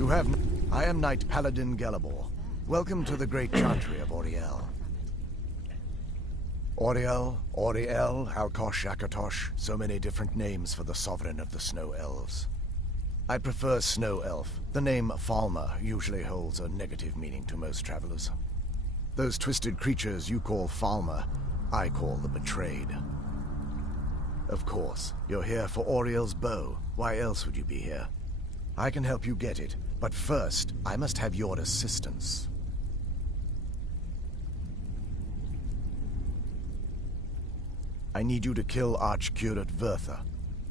You have... I am Knight Paladin Gelabor. Welcome to the Great Chantry of Auriel. Auriel, Alkosh, Akatosh, so many different names for the sovereign of the Snow Elves. I prefer Snow Elf. The name Falmer usually holds a negative meaning to most travelers. Those twisted creatures you call Falmer, I call the Betrayed. Of course, you're here for Auriel's bow. Why else would you be here? I can help you get it, but first, I must have your assistance. I need you to kill Archcurate Vertha,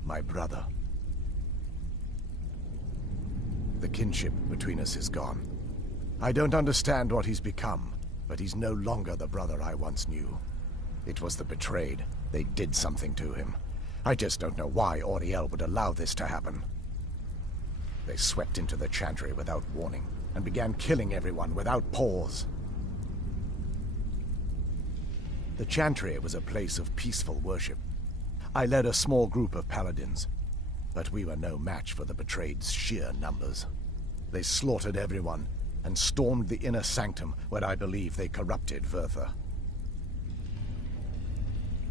my brother. The kinship between us is gone. I don't understand what he's become, but he's no longer the brother I once knew. It was the Betrayed. They did something to him. I just don't know why Auriel would allow this to happen. They swept into the Chantry without warning, and began killing everyone without pause. The Chantry was a place of peaceful worship. I led a small group of paladins, but we were no match for the Betrayed's sheer numbers. They slaughtered everyone, and stormed the inner sanctum where I believe they corrupted Vertha.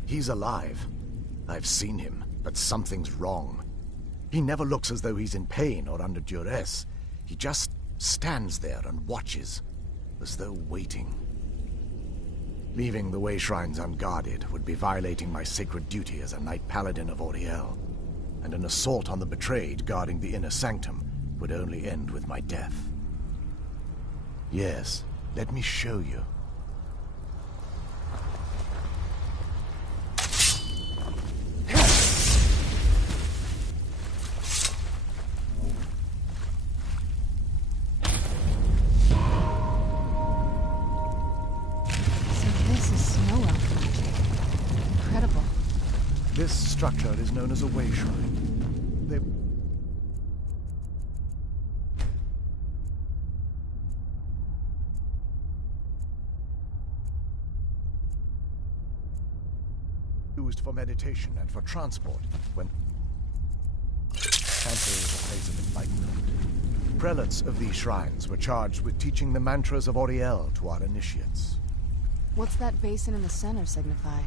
He's alive. I've seen him, but something's wrong. He never looks as though he's in pain or under duress. He just stands there and watches, as though waiting. Leaving the way shrines unguarded would be violating my sacred duty as a Knight Paladin of Auriel, and an assault on the Betrayed guarding the inner sanctum would only end with my death. Yes, let me show you. This structure is known as a way shrine. They... used for meditation and for transport when... Chantry was a place of enlightenment. Prelates of these shrines were charged with teaching the mantras of Auriel to our initiates. What's that basin in the center signify?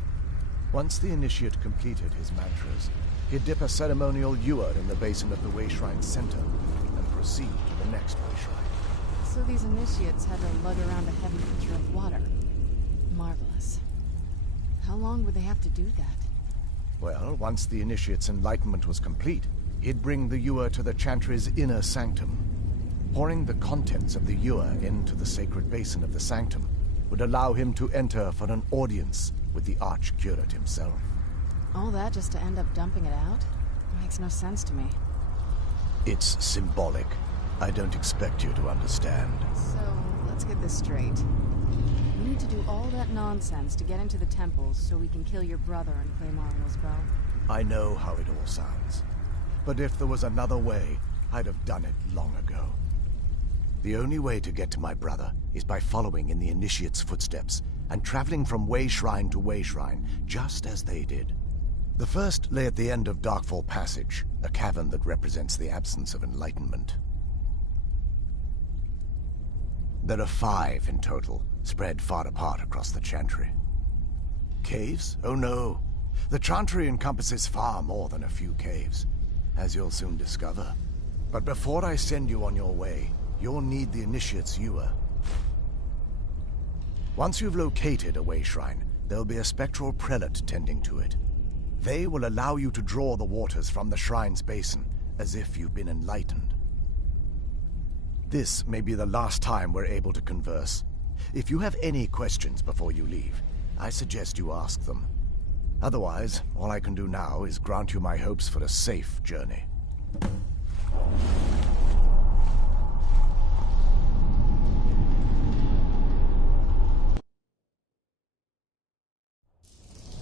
Once the initiate completed his mantras, he'd dip a ceremonial ewer in the basin of the way shrine's center and proceed to the next way shrine. So these initiates had to lug around a heavy pitcher of water. Marvelous. How long would they have to do that? Well, once the initiate's enlightenment was complete, he'd bring the ewer to the Chantry's inner sanctum. Pouring the contents of the ewer into the sacred basin of the sanctum would allow him to enter for an audience with the Archcurate himself. All that just to end up dumping it out? Makes no sense to me. It's symbolic. I don't expect you to understand. So, let's get this straight. We need to do all that nonsense to get into the temples so we can kill your brother and claim Auriel's bow. I know how it all sounds. But if there was another way, I'd have done it long ago. The only way to get to my brother is by following in the initiate's footsteps and traveling from way shrine to way shrine, just as they did. The first lay at the end of Darkfall Passage, a cavern that represents the absence of enlightenment. There are 5 in total, spread far apart across the Chantry. Caves? Oh no. The Chantry encompasses far more than a few caves, as you'll soon discover. But before I send you on your way, you'll need the initiate's ewer. Once you've located a way shrine, there'll be a spectral prelate tending to it. They will allow you to draw the waters from the shrine's basin, as if you've been enlightened. This may be the last time we're able to converse. If you have any questions before you leave, I suggest you ask them. Otherwise, all I can do now is grant you my hopes for a safe journey.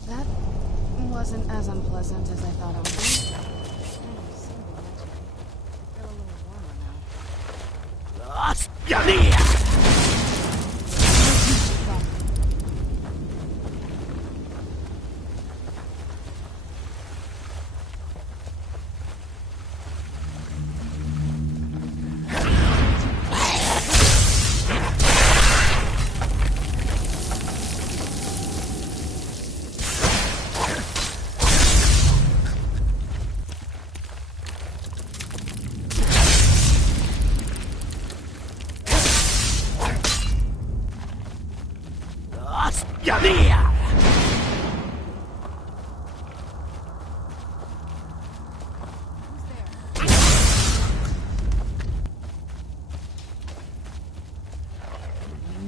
That wasn't as unpleasant as I thought it would be. Feel a little warmer now.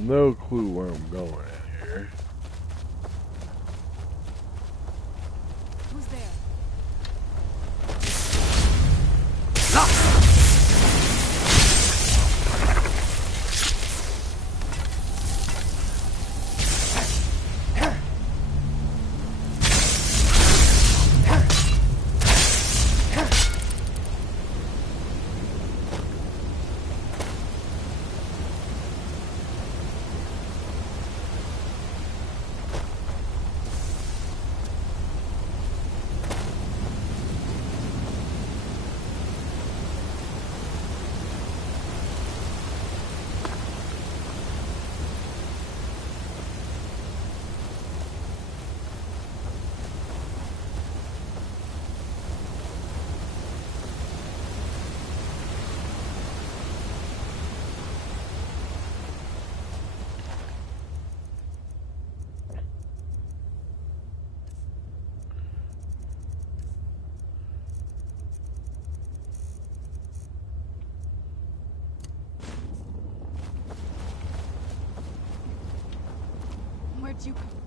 No clue where I'm going in here. Who's there? Where'd you come from?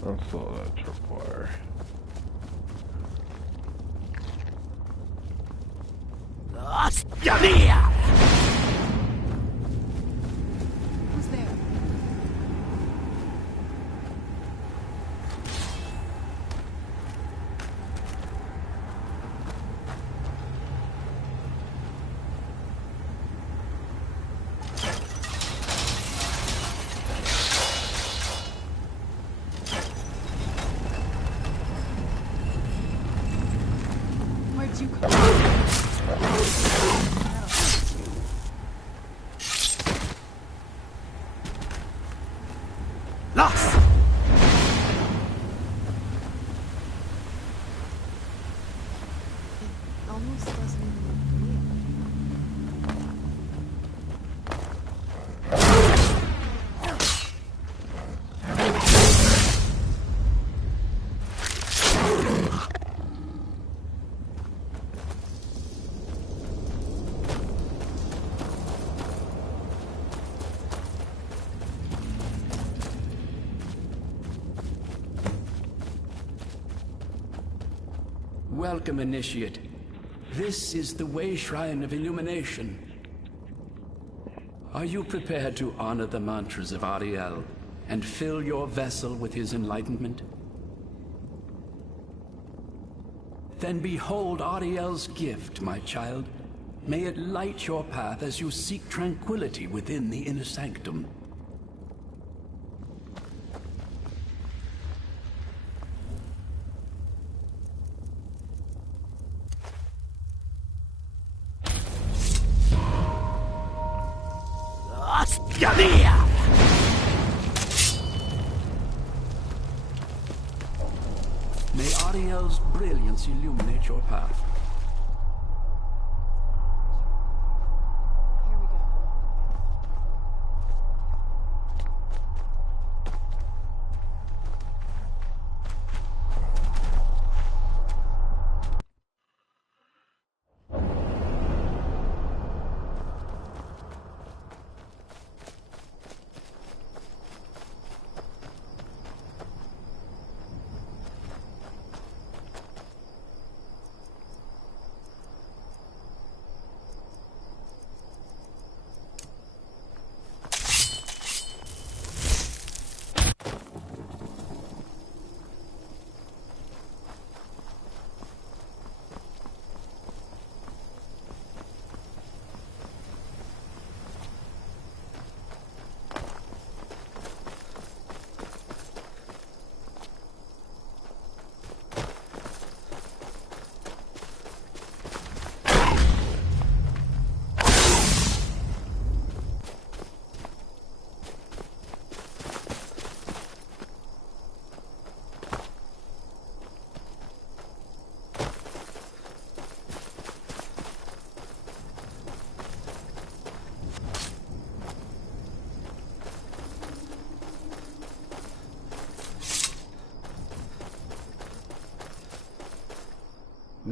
I saw that tripwire. Who's there? Where'd you come from? Lost! It almost doesn't even look real. Welcome, Initiate. This is the Way Shrine of Illumination. Are you prepared to honor the mantras of Ariel and fill your vessel with his enlightenment? Then behold Ariel's gift, my child. May it light your path as you seek tranquility within the inner sanctum. May Ariel's brilliance illuminate your path. Here we go.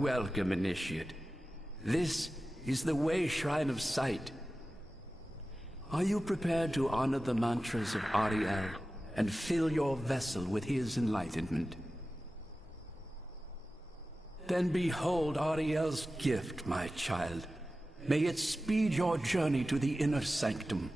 Welcome, Initiate. This is the Way Shrine of Sight. Are you prepared to honor the mantras of Ariel and fill your vessel with his enlightenment? Then behold Ariel's gift, my child. May it speed your journey to the inner sanctum.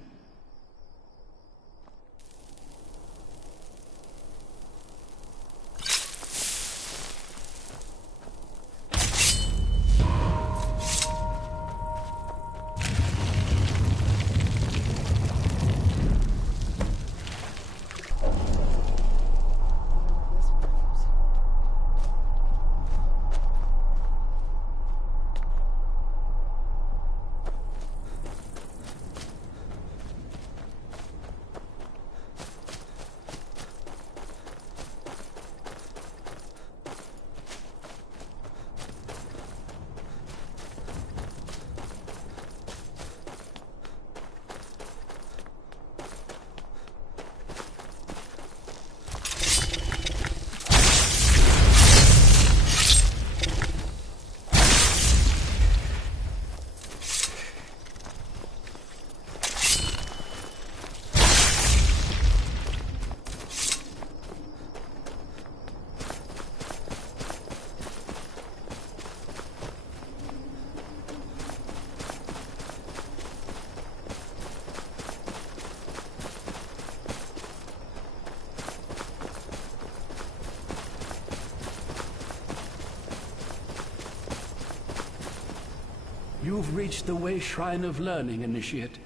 You've reached the Way Shrine of Learning, Initiate.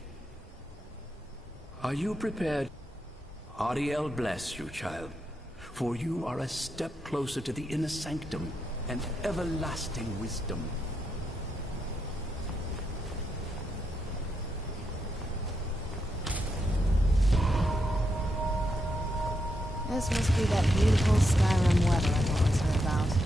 Are you prepared? Ariel bless you, child, for you are a step closer to the inner sanctum and everlasting wisdom. This must be that beautiful Skyrim weather I've always heard about.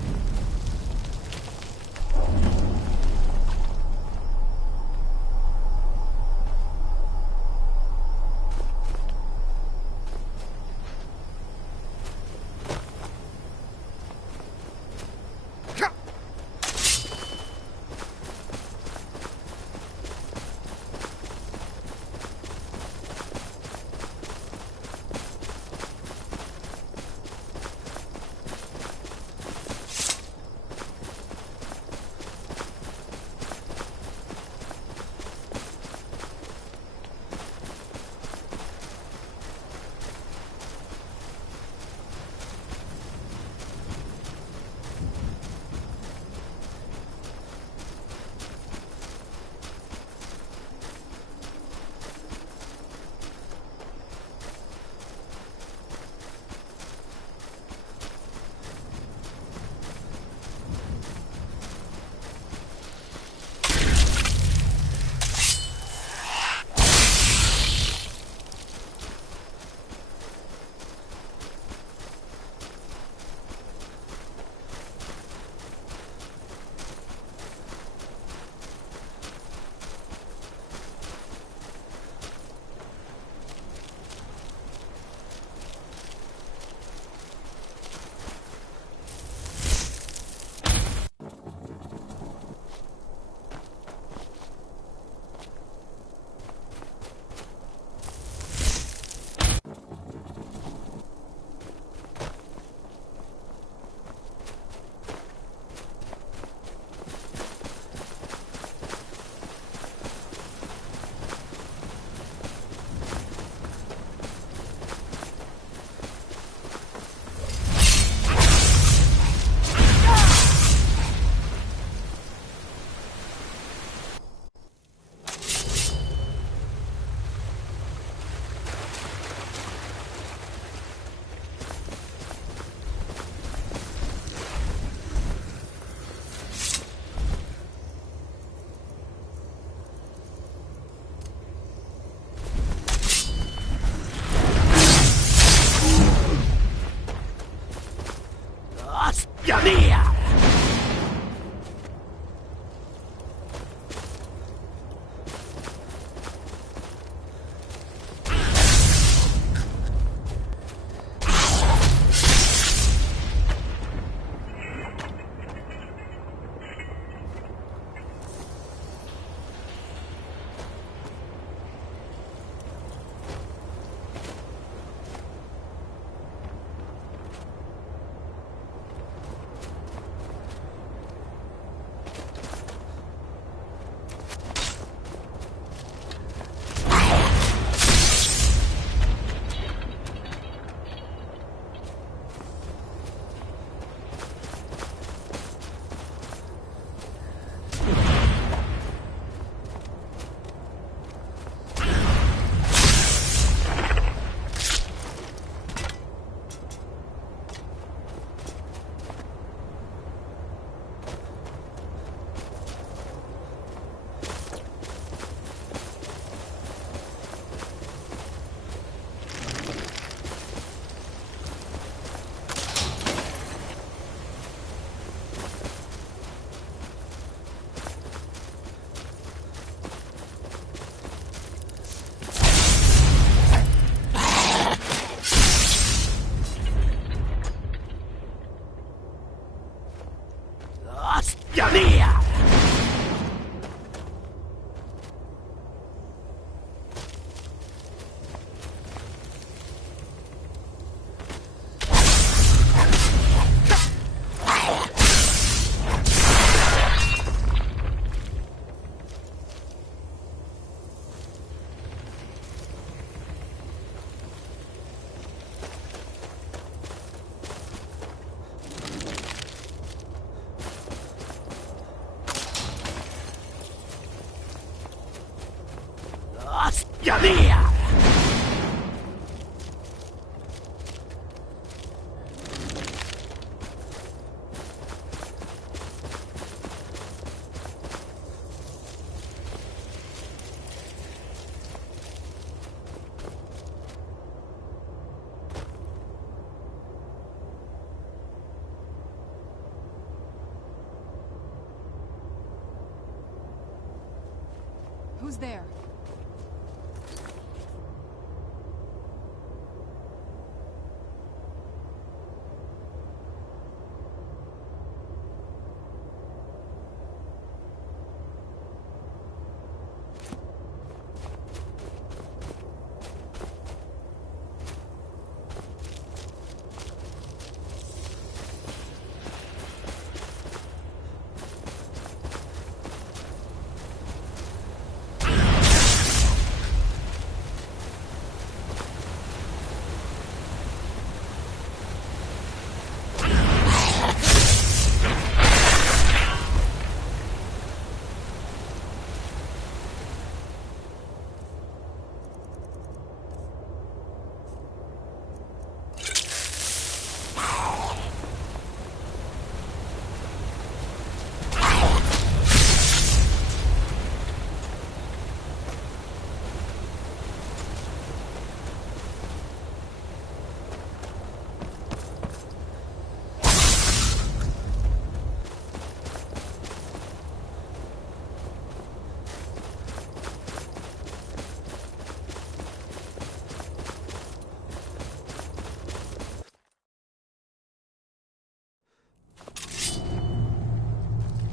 Who's there?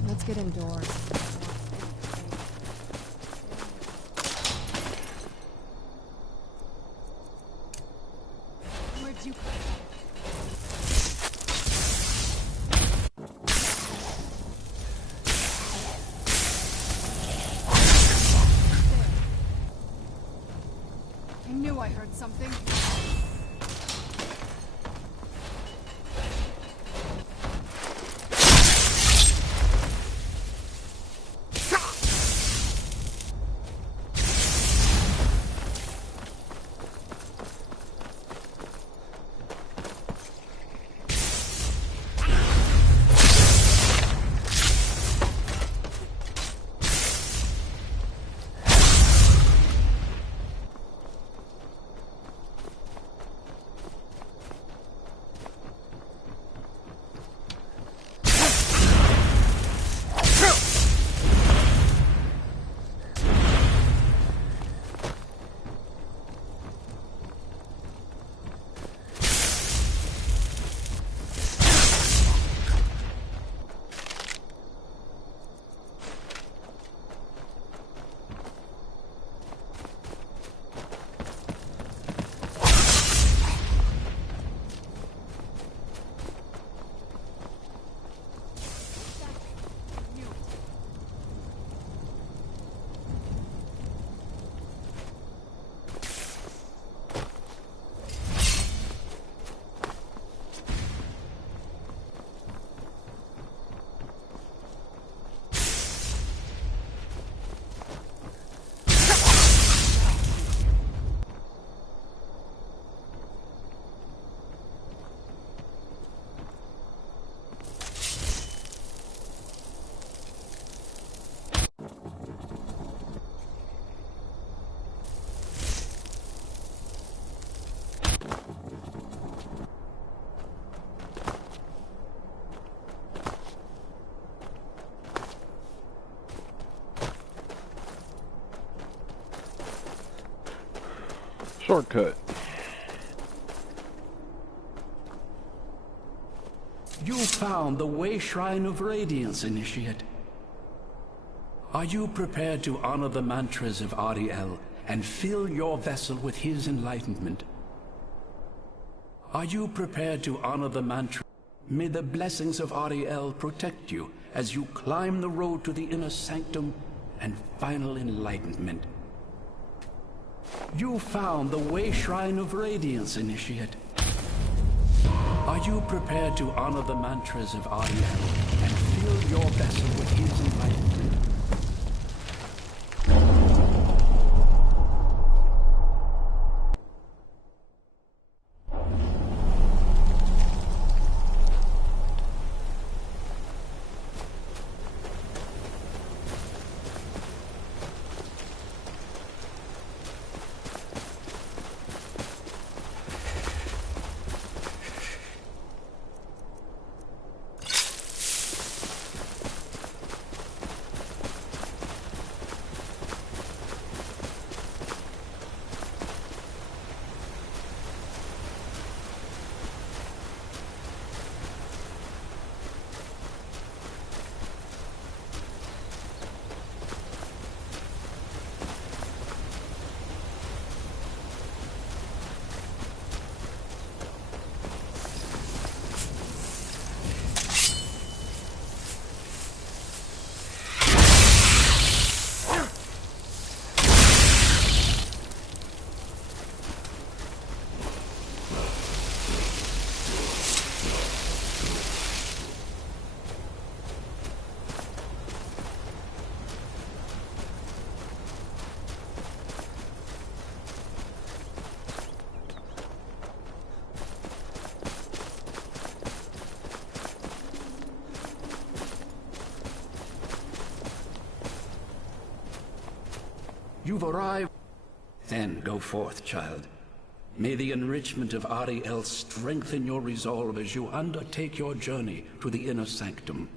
Let's get indoors. Where'd you come from? I knew I heard something. Shortcut. You found the Way Shrine of Radiance, Initiate. Are you prepared to honor the mantras of Ariel and fill your vessel with his enlightenment? Are you prepared to honor the mantra? May the blessings of Ariel protect you as you climb the road to the inner sanctum and final enlightenment. You found the Way Shrine of Radiance, Initiate. Are you prepared to honor the mantras of Ariel and fill your vessel with his enlightenment? You've arrived. Then go forth, child. May the enrichment of Ariel strengthen your resolve as you undertake your journey to the inner sanctum.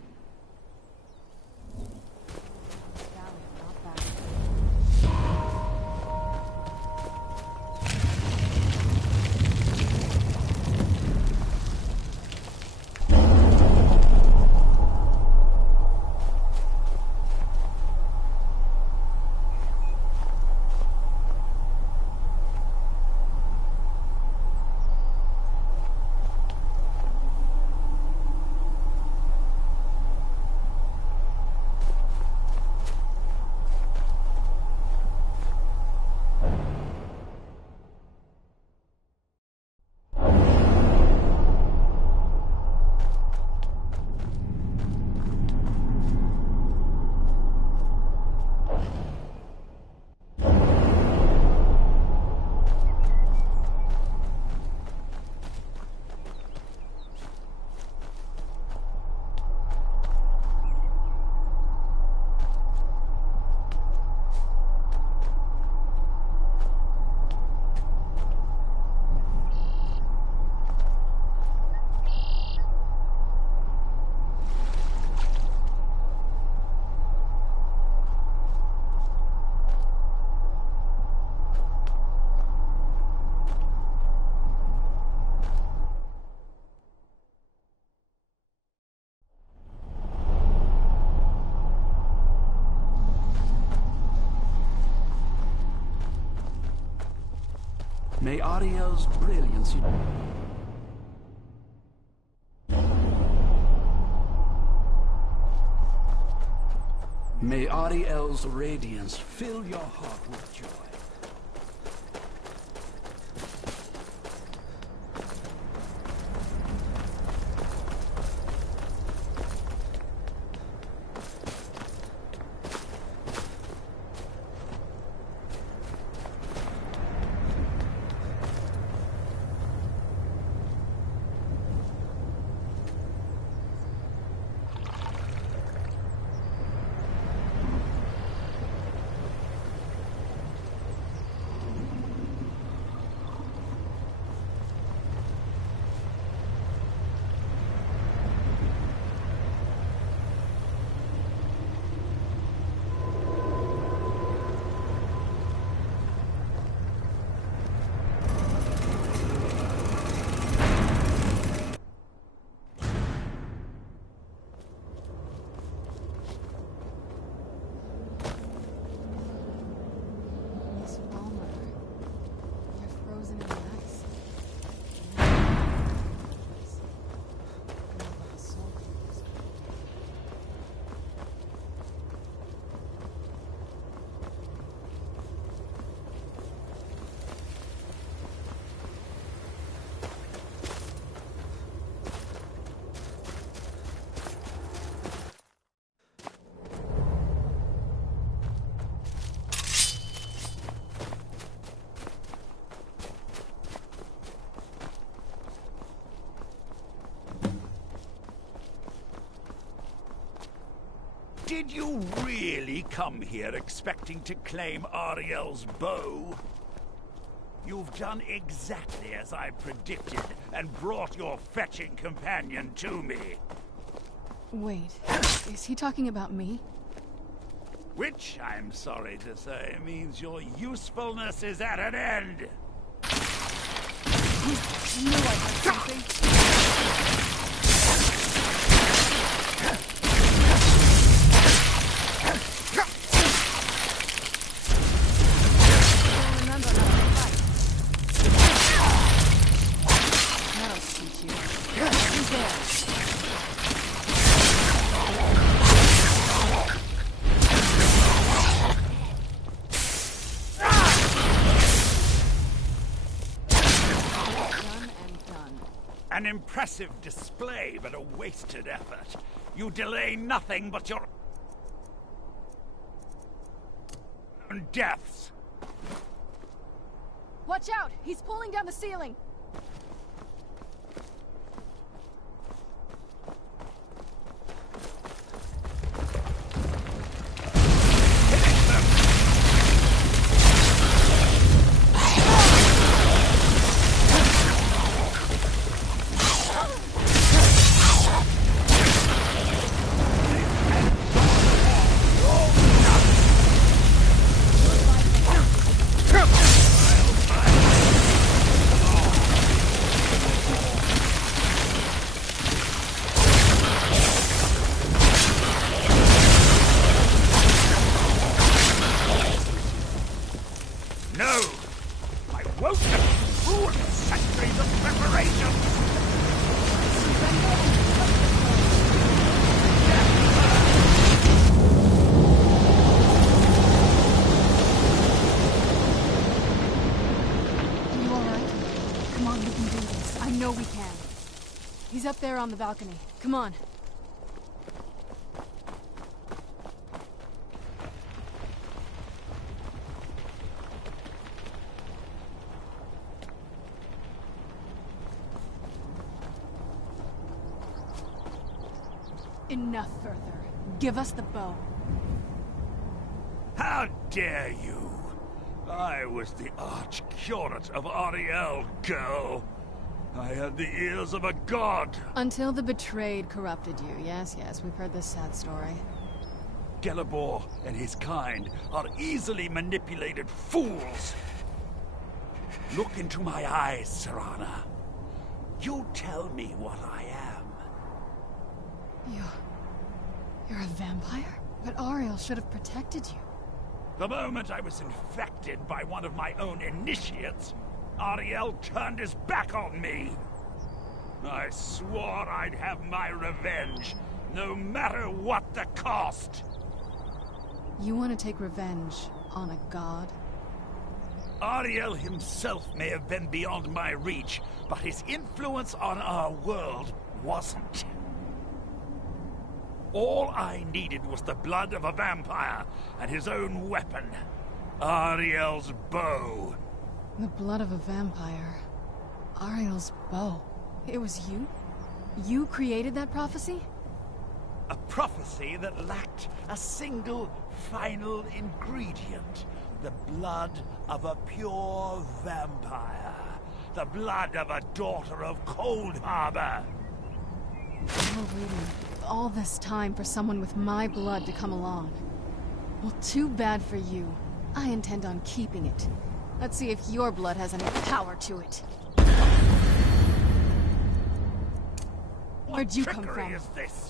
May Ariel's brilliance... May Ariel's radiance fill your heart with joy. Did you really come here expecting to claim Ariel's bow? You've done exactly as I predicted and brought your fetching companion to me. Wait, is he talking about me? Which, I'm sorry to say, means your usefulness is at an end. I knew I had something. An impressive display, but a wasted effort. You delay nothing but your own deaths. Watch out! He's pulling down the ceiling! know we can. He's up there on the balcony. Come on. Enough further. Give us the bow. How dare you? I was the arch-curate of Ariel, girl. I had the ears of a god. Until the betrayed corrupted you. Yes, we've heard this sad story. Gelibor and his kind are easily manipulated fools. Look into my eyes, Serana. You tell me what I am. You're a vampire? But Ariel should have protected you. The moment I was infected by one of my own initiates, Ariel turned his back on me. I swore I'd have my revenge, no matter what the cost. You want to take revenge on a god? Ariel himself may have been beyond my reach, but his influence on our world wasn't. All I needed was the blood of a vampire and his own weapon, Ariel's bow. The blood of a vampire. Ariel's bow. It was you? You created that prophecy? A prophecy that lacked a single final ingredient. The blood of a pure vampire. The blood of a daughter of Cold Harbor. You're waiting all this time for someone with my blood to come along. Well, too bad for you. I intend on keeping it. Let's see if your blood has any power to it. Where'd you come from? What trickery is this?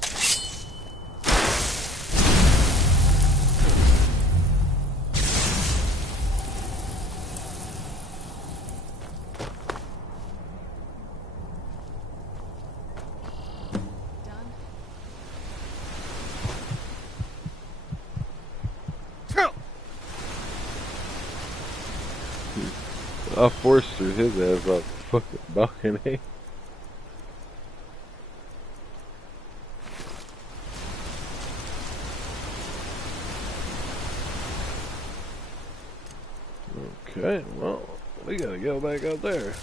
I forced through his ass up the fucking balcony. Okay, well, we gotta go back out there.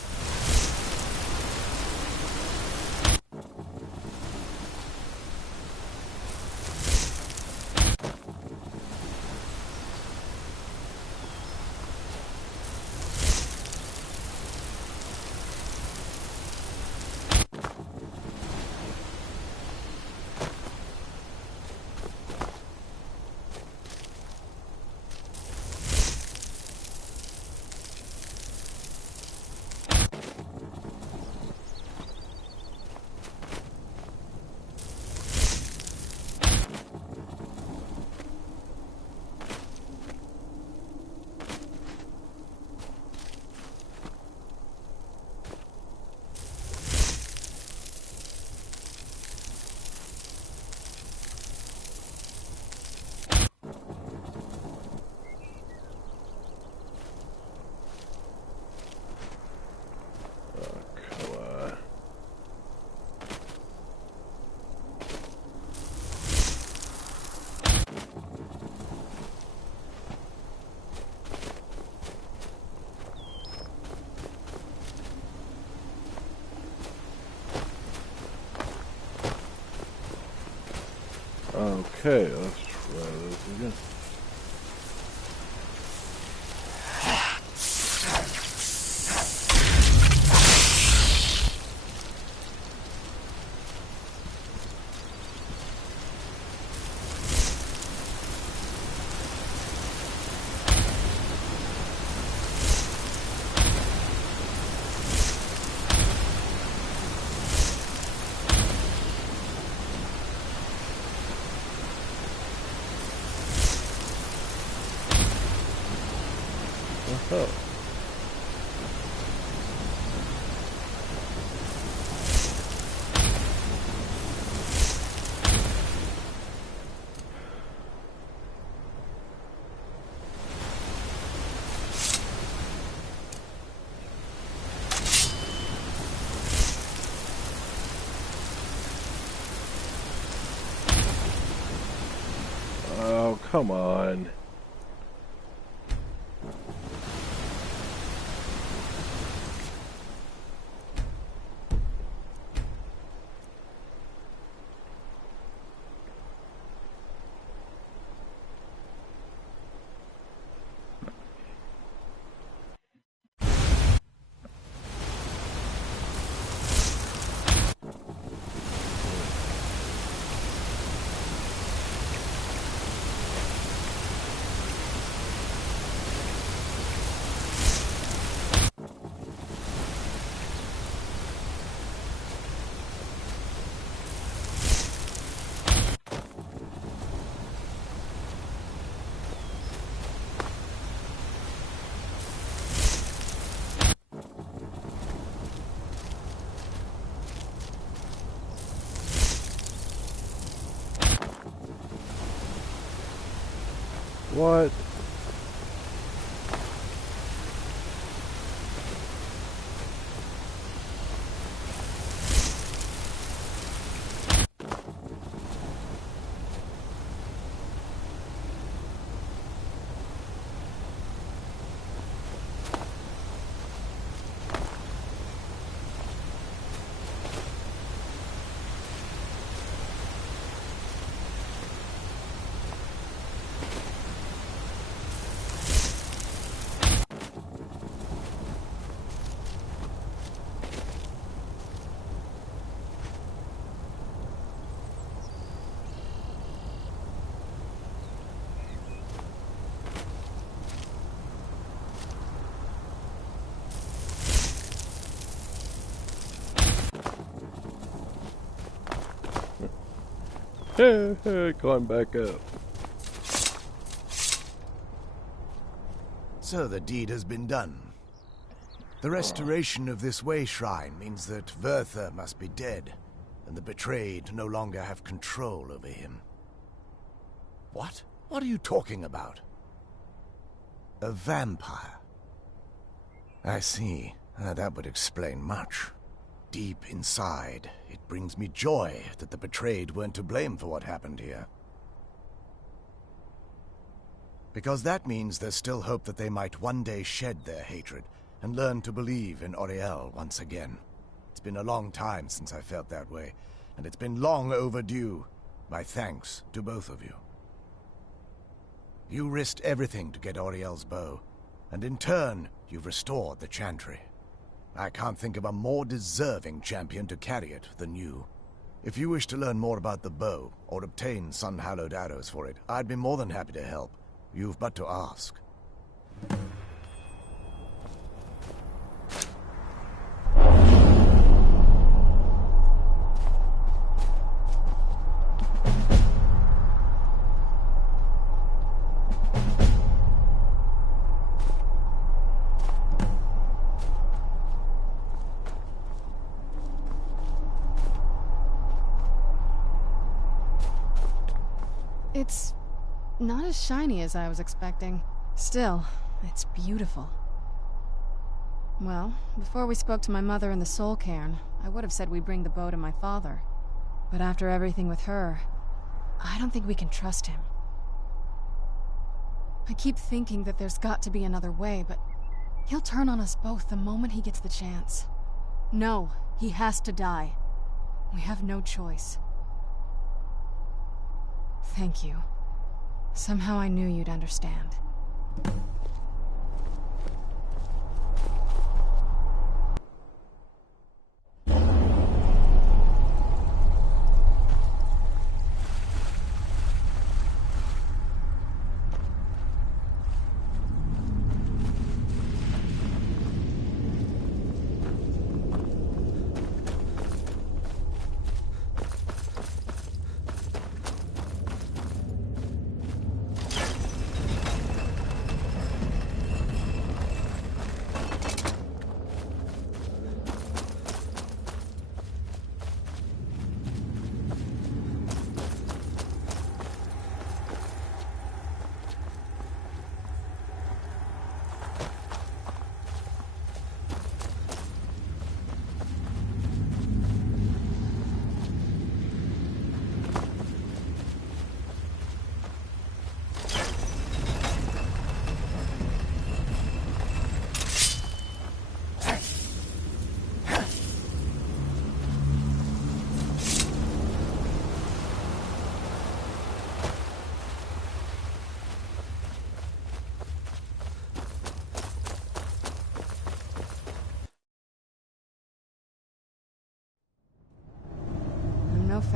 Okay, let's try this again. Oh. come on. What? Climb back up. So the deed has been done. The restoration of this way shrine means that Verther must be dead, and the betrayed no longer have control over him. What? What are you talking about? A vampire. I see. That would explain much. Deep inside, it brings me joy that the betrayed weren't to blame for what happened here. Because that means there's still hope that they might one day shed their hatred and learn to believe in Auriel once again. It's been a long time since I felt that way, and it's been long overdue. My thanks to both of you. You risked everything to get Auriel's bow, and in turn, you've restored the Chantry. I can't think of a more deserving champion to carry it than you. If you wish to learn more about the bow, or obtain sun-hallowed arrows for it, I'd be more than happy to help. You've but to ask. It's not as shiny as I was expecting. Still, it's beautiful. Well, before we spoke to my mother in the Soul Cairn, I would have said we bring the bow to my father. But after everything with her, I don't think we can trust him. I keep thinking that there's got to be another way, but he'll turn on us both the moment he gets the chance. No, he has to die. We have no choice. Thank you. Somehow I knew you'd understand.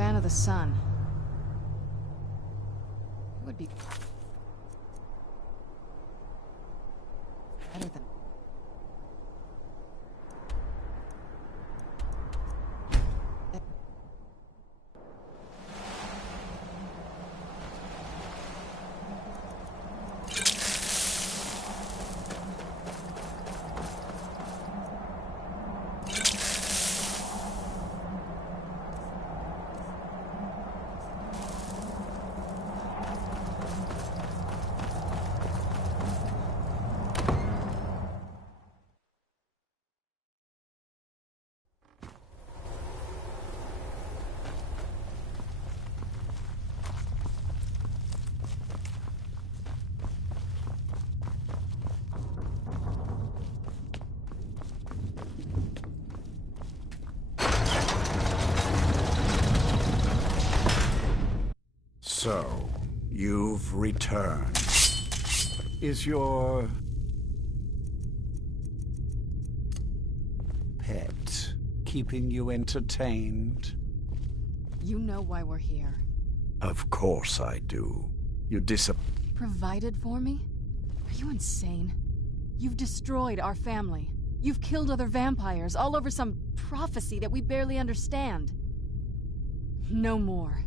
fan of the sun. It would be better than... So, you've returned. Is your pet keeping you entertained? You know why we're here. Of course I do. You Provided for me? Are you insane? You've destroyed our family. You've killed other vampires all over some prophecy that we barely understand. No more.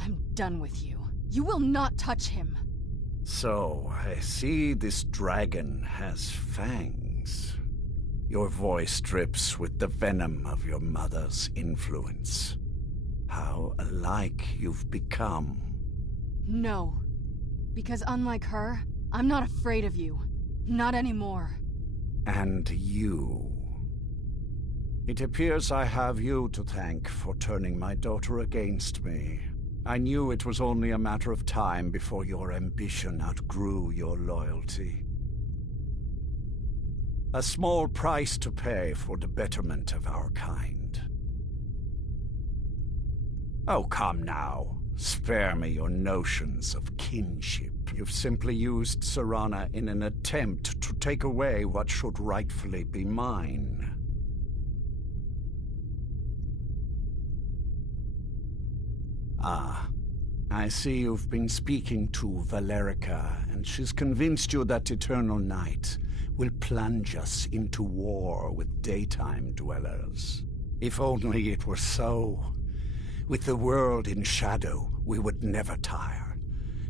I'm done with you. You will not touch him. So, I see this dragon has fangs. Your voice drips with the venom of your mother's influence. How alike you've become. No. Because unlike her, I'm not afraid of you. Not anymore. And you. It appears I have you to thank for turning my daughter against me. I knew it was only a matter of time before your ambition outgrew your loyalty. A small price to pay for the betterment of our kind. Oh, come now. Spare me your notions of kinship. You've simply used Serana in an attempt to take away what should rightfully be mine. Ah, I see you've been speaking to Valerica, and she's convinced you that eternal night will plunge us into war with daytime dwellers. If only it were so. With the world in shadow, we would never tire,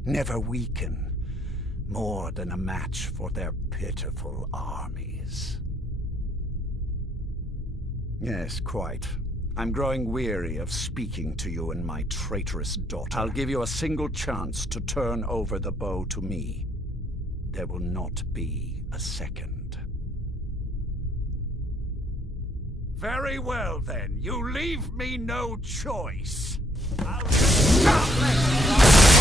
never weaken, more than a match for their pitiful armies. Yes, quite. I'm growing weary of speaking to you and my traitorous daughter. I'll give you a single chance to turn over the bow to me. There will not be a second. Very well, then. You leave me no choice. I'll just stop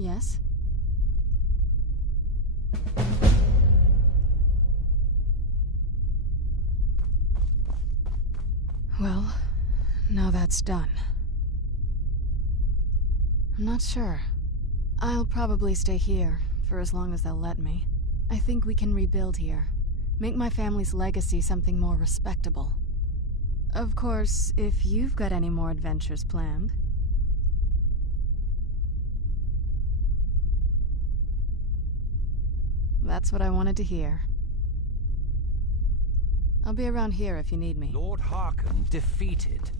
Yes? Well, now that's done. I'm not sure. I'll probably stay here, for as long as they'll let me. I think we can rebuild here. Make my family's legacy something more respectable. Of course, if you've got any more adventures planned. That's what I wanted to hear. I'll be around here if you need me. Lord Harkon defeated.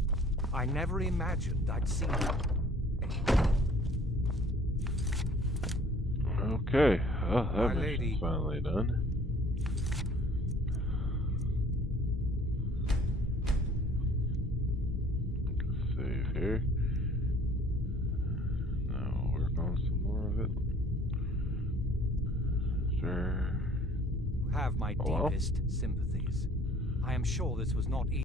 I never imagined I'd see him. Okay, well, My that lady. mission's finally done. Save here. Now we'll work on some more of it. have my Hello? deepest sympathies. I am sure this was not easy.